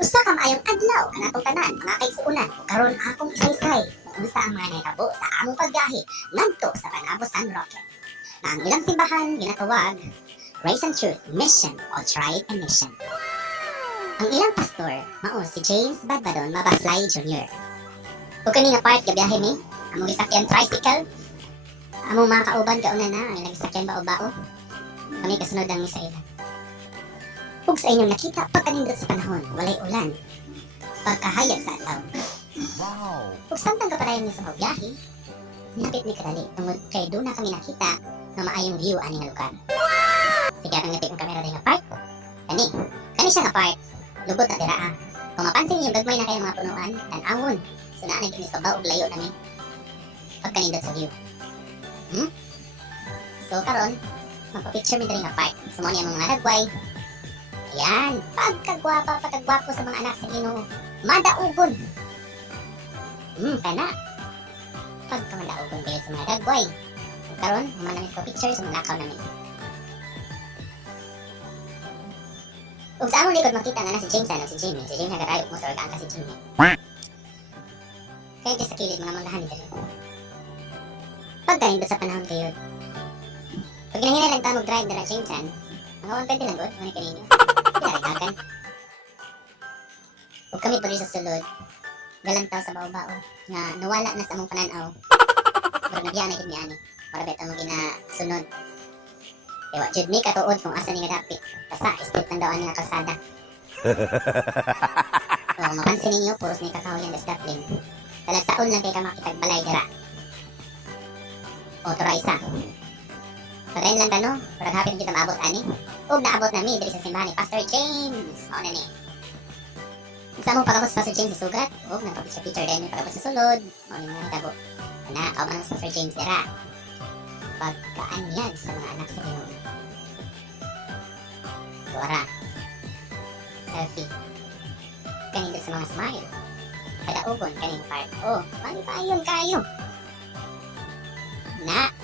Usa ka maayong adlaw kanatong tanan mga kaigsuunan karon akong isaysay unsa ang mga nahitabo sa among pagbiyahe ngadto sa Panabo San Roque. Na ang ilang simbahan ginatawag Race and Truth Mission o Tribe and Mission. Ang ilang pastor mao si James Badbadon Mabaslay Jr. Ug kani nga part gabiyahe ni among gisakyan tricycle among mga kauban kauna na ang nagisakyan ba o bao kami kasunod ang isa ila. Sa inyong nakita pagkanindot sa panahon, walay ulan. Pagkahayag sa adlaw. Wow! Ug samtang kapadayon ni sa pagbiyahe, nilapit ni kadali tungod kay doon na kami nakita nga maayong view ani nga lugar. Sige ang ngiti ang kamera din nga part. Kani, kani siya nga part. Lubot na dira ah. Kung mapansin niyo gagmay na kayo mga punuan, tan-awon. So naa nang kinis pabaw ug layo nami. Pagkanindot sa view. Hmm? So karon, magpa-picture mi diri nga part. Sumo niya mga ragway. Ayan, pagkagwapa, pagkagwapo sa mga anak sa Ginoo. Madaugon. Hmm, kana. Pagkamalaugon kayo sa mga ragway. Karon, human namin ko picture sa mga lakaw namin. Ug sa among likod makita nga na si James ano si Jimmy, si Jimmy nagarayok mo sa orgaan ka si Jimmy. Kaya di sa kilid mga manggahan dito. Pagkain sa panahon kayo. Pag ginahinay lang ta mag-drive dala James an, mga 120 lang gud, ano kaninyo. Pinaritakan. Ug kami pa rin sa sulod, galantaw sa bao-bao nga nawala na sa among pananaw. Pero nagyan na gid ni ani. Para beto mo ginasunod. Ewa, jud mi katuod kung asa ni nga dapit. Basta, straight lang daw ani nga kalsada. so, mapansin ninyo, puros ni kakahuyan sa Dublin. Talagsaon lang kay ka makitag balay dira. O, tura isa. Patayin lang tano, para hapit kita maabot ani. Ug naabot na mi diri sa simbahan ni Pastor James. Mao na ni. Sa among pagkabot sa Pastor James sa sugat, ug nagpapicture picture din yung pagkabot sa sulod. Mao ni mga tabo. Na, kauman sa Pastor James dira. Pagkaanyag sa mga anak sa Ginoo. Dora. Selfie. Kanina sa mga smile. Kadaugon kaning part. Oh, yun kayo. Na.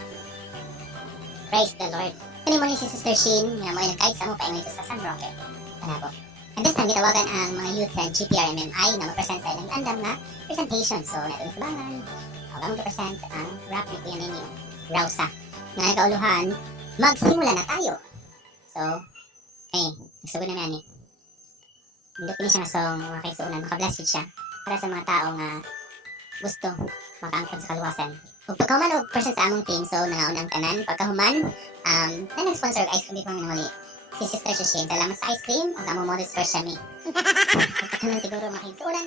Praise the Lord. Kani mo ni si Sister Shin, nga mo nag-guide sa mo paingon ito sa San Roque. Kanabo. At this time, gitawagan ang mga youth sa GPRMMI na mag-present sa ilang andam na presentation. So, natin sa bangan, ang mag-present ang rap ni Kuya Nenyo, Rausa. Nga nagkauluhan, magsimula na tayo. So, eh, nagsugod na ni. Hindi ko siya nga song mga kaisuunan, makablast yun siya para sa mga tao nga gusto makaangkon sa kaluwasan. Kung pagkahuman og person sa among team, so nangaon ang tanan. Pagkahuman, um, na nag-sponsor og ice cream before nga si Sister Shushin. Salamat sa ice cream, ang among modest siya mi. Pagkatanan siguro makikisuulan.